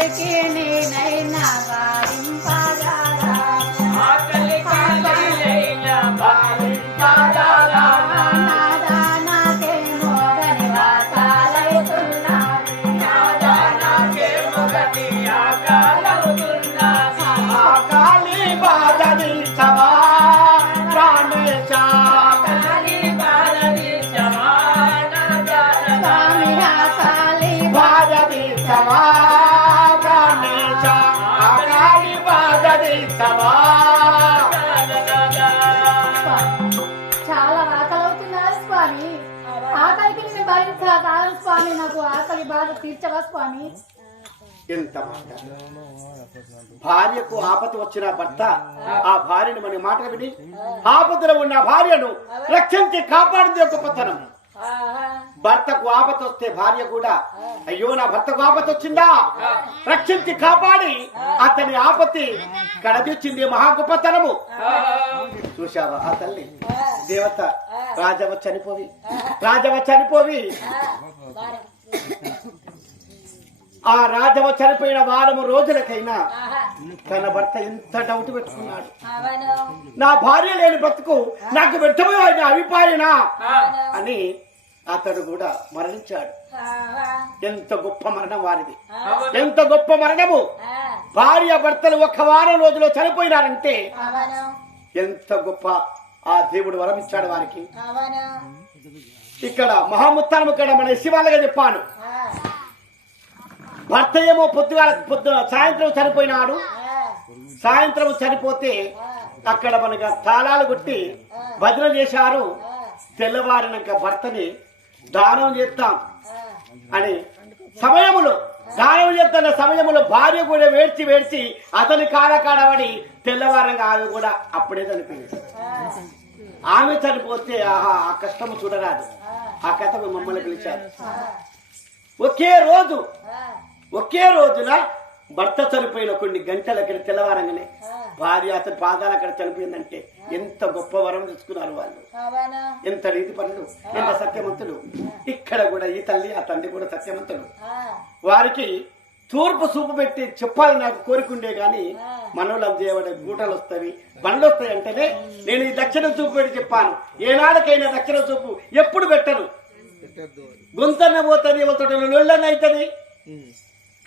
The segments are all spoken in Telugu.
ఆకలికి నేనైనా వారింపజాలా. నాదా నాకేమో చాలా ఆకలి అవుతుందా స్వామి? ఆకలికి నేను భరించగలను స్వామి నాకు ఆకలి బాధ తీర్చవా స్వామి? ఎంత మాట? భార్యకు ఆపద వచ్చిన భర్త ఆ భార్యను మన మాట విని ఆపదలో ఉన్న భార్యను రక్షించి కాపాడింది ఒక పతనం భర్తకు ఆపత వస్తే భార్య కూడా అయ్యో నా భర్తకు ఆపత వచ్చిందా? రక్షించి కాపాడి అతని ఆపత్తి కడదీర్చింది మహా గొప్పతనము. చూశావా ఆ తల్లి? దేవత రాజవ చనిపోవి రాజవ చనిపోవి ఆ. రాజవ చనిపోయిన వారము రోజులకైనా తన భర్త ఎంత డౌట్ పెట్టుకున్నాడు? నా భార్య లేని బ్రతుకు నాకు వ్యర్థమైన అభిప్రాయనా అని అతడు కూడా మరణించాడు. ఎంత గొప్ప మరణం వారిది. ఎంత గొప్ప మరణము. భార్య భర్తలు ఒక్క వారం రోజులో చనిపోయినారంటే ఎంత గొప్ప ఆ దేవుడు వరమిచ్చాడు వారికి. ఇక్కడ మహాముత్తానం ఇక్కడ మన శివాలగా చెప్పాను. భర్త ఏమో పొద్దుగా పొద్దు సాయంత్రం చనిపోయినాడు. సాయంత్రం చనిపోతే అక్కడ మనకి తాళాలు కొట్టి భద్ర చేశారు. తెల్లవారినాక భర్తని దానం చేస్తాం. అని. సమయములో దానం చేస్తున్న సమయములో భార్య కూడా వేడ్చి వేడ్చి అతని కాడకాడబడి తెల్లవారంగా ఆమె కూడా అప్పుడే చనిపోయింది. ఆమె చనిపోతే ఆహా ఆ కష్టము చూడరాదు. ఆ కథ మమ్మల్ని పిలిచారు. ఒకే రోజు ఒకే రోజున భర్త చనిపోయిన కొన్ని గంటల అక్కడ తెల్లవారంగానే భార్య అతని పాదాలు అక్కడ చనిపోయిందంటే ఎంత గొప్ప వరం తీసుకున్నారు వాళ్ళు. ఎంత నీతి పనులు ఎంత సత్యవంతులు ఇక్కడ కూడా ఈ తల్లి ఆ తండ్రి కూడా సత్యవంతులు వారికి తూర్పు చూపు పెట్టి చెప్పాలి నాకు కోరికుండే గాని మనోళ్ళం చేయబడే గూటలు వస్తాయి బండ్లు వస్తాయి అంటేనే నేను ఈ దక్షిణ చూపు పెట్టి చెప్పాను. ఏనాడకైనా దక్షిణ చూపు ఎప్పుడు పెట్టను. గొంతన్న పోతుంది ఎవరితో లొల్లన్న అవుతుంది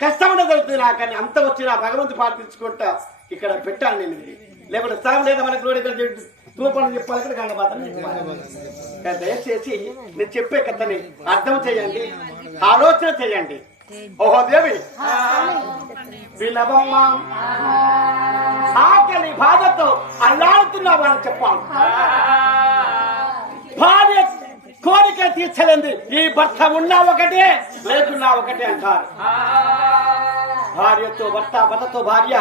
కష్టమైన దొరుకుతుంది నాకని అంత వచ్చిన భగవంతు ప్రార్థించుకుంటా ఇక్కడ పెట్టాలి నేను ఇది. లేకపోతే స్థలం లేదా మనకు రోడ్ ఇక్కడ తూర్పని చెప్పాలి ఇక్కడ గంగబాతని చెప్పాలి. దయచేసి నేను చెప్పే కథని అర్థం చేయండి ఆలోచన చేయండి. ఓహో దేవి వినవమ్మ ఆకలి బాధతో అల్లాడుతున్నావని చెప్పాలి. భార్య కోరిక తీర్చలేంది. ఈ భర్త ఉన్నా ఒకటే లేకున్నా ఒకటే అంటారు. భార్యతో భర్త భర్తతో భార్య.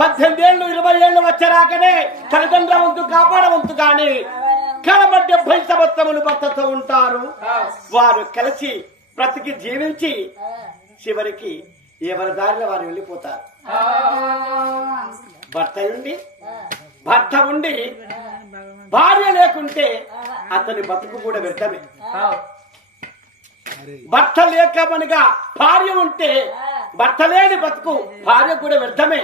పద్దెనిమిది ఏళ్ళు ఇరవై ఏళ్ళు వచ్చరాకనే తల్లిదండ్రుల వంతు కాపాడవంతు కానీ కడమ డెబ్బై సంవత్సరములు భర్తతో ఉంటారు. వారు కలిసి బ్రతికి జీవించి చివరికి ఎవరి దారిలో వారు వెళ్ళిపోతారు. భర్త ఉండి భర్త ఉండి భార్య లేకుంటే అతని బతుకు కూడా వ్యర్థమే. భర్త లేక మనగా భార్య ఉంటే భర్త లేని బతుకు భార్య కూడా వ్యర్థమే.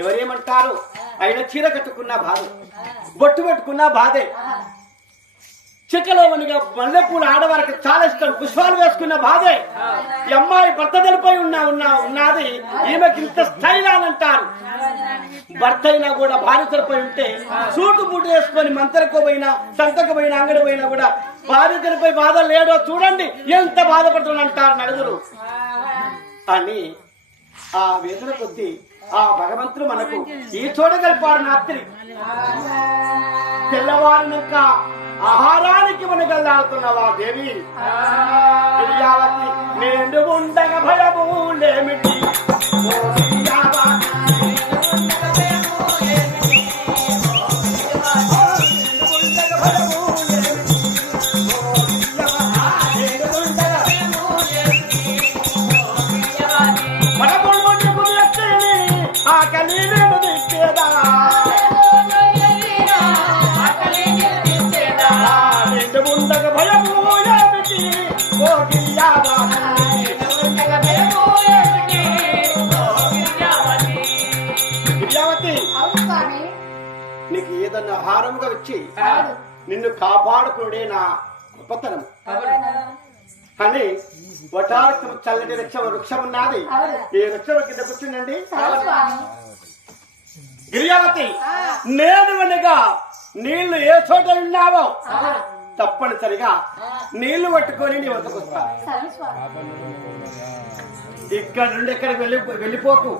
ఎవరేమంటారు? ఆయన చీర కట్టుకున్న బాధ. బొట్టు పెట్టుకున్న బాధే. చిక్కలో మనగా మల్లెపూల ఆడవారికి చాలా ఇష్టం. పుష్పాలు వేసుకున్న బాధే ఈ అమ్మాయి భర్త చనిపోయి ఉన్నా ఉన్నా ఉన్నది. ఈమెకి ఇంత స్టైల్ అని అంటారు భర్త అయినా కూడా భార్య చనిపోయి ఉంటే సూటు బూటు వేసుకొని మంతరకు పోయినా సంతకు పోయినా అంగడి పోయినా కూడా భార్య చనిపోయి బాధ లేడో చూడండి ఎంత బాధపడుతుంది అంటారు నలుగురు. అని ఆ వేదన కొద్దీ ఆ భగవంతుడు మనకు ఈ చూడగలిపాడు రాత్రి. తెల్లవారినాక ఆహారానికి మనగల్లాడుతున్నావా దేవి. ఏదన్నా ఆహారముగా వచ్చి నిన్ను కాపాడుకునే నా గొప్పతనం అని వటారకము చల్లటి వృక్ష వృక్షం ఉన్నది ఈ వృక్షం కింద కూర్చుండండి గిరియావతి నేను నీళ్ళు ఏ చోట ఉన్నావో తప్పనిసరిగా నీళ్ళు పట్టుకొని నీ వద్దకు వస్తా. ఇక్కడ నుండి ఎక్కడికి వెళ్ళి వెళ్ళిపోకు.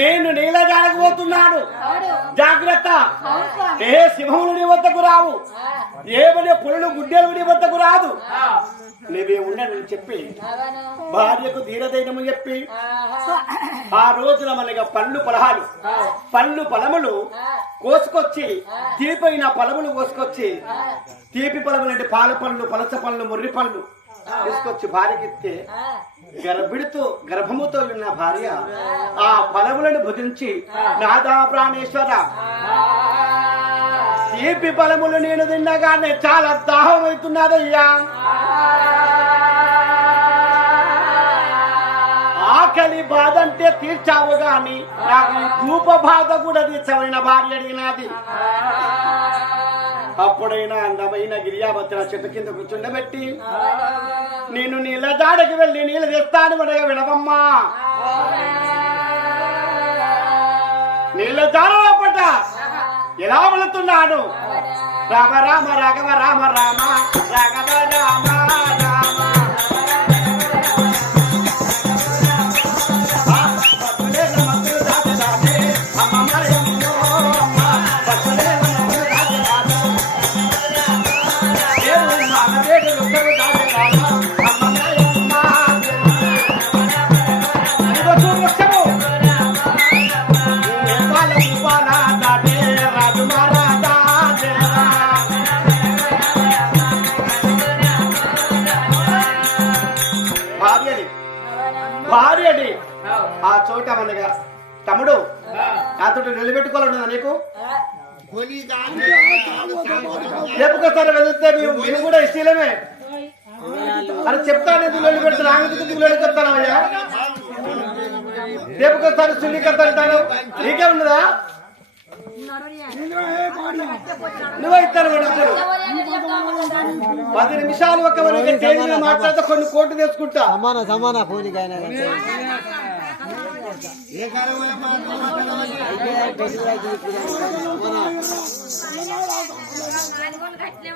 నేను నీళ్ళ జారకపోతున్నాను జాగ్రత్త. ఏ సింహములు నీ వద్దకు రావు. ఏమనే పులులు గుడ్డెలు నీ వద్దకు రాదు. నీవే ఉండని చెప్పి భార్యకు ధీరదైనము చెప్పి ఆ రోజున మనగా పళ్ళు పలహాలు. పళ్ళు పలములు కోసుకొచ్చి తీపైన పలములు కోసుకొచ్చి తీపి పలములు అంటే పాల పళ్ళు పలస పళ్ళు ముర్రి పళ్ళు తీసుకొచ్చి భార్యకి ఇస్తే గర్భిడితో గర్భముతో ఉన్న భార్య ఆ. ఫలములను భుజించి నాదా ప్రాణేశ్వర తీపి ఫలములు నేను తిన్నగానే చాలా దాహం అవుతున్నదయ్యా. ఆకలి బాధ అంటే తీర్చావు గాని నాకు ధూప బాధ కూడా తీర్చవైన భార్య అడిగినది. అప్పుడైనా అందమైన గిరియావతి చెట్టు కింద కూర్చుండబెట్టి నేను నీళ్ళ దాడకి వెళ్ళి నీళ్ళు తెస్తాను వడగా వినవమ్మా. నీళ్ళ దాడలో ఎలా వెళుతున్నాడు? రామ రామ రాఘవ రామ రామ రాఘవ. భార్యని ఆ చోట మనగా తమ్ముడు అతడు నిలబెట్టుకోవాలన్నదా నీకు? చెప్పుకొస్తారు వెళ్తే మేము మేము కూడా ఇష్టలమే అని చెప్తాను ఎందుకు నిలబెడతాను ఆమెకు ఎందుకు నిలబెడతాను అయ్యా చెప్పుకొస్తారు సున్నికత్త నీకే ఉన్నదా నువ్వు ఇస్తాను పది నిమిషాలు ఒక టేబుల్ మాట్లాడితే కొన్ని కోట్లు తెచ్చుకుంటా సమాన సమాన పోనీ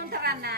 ఉంటారన్న.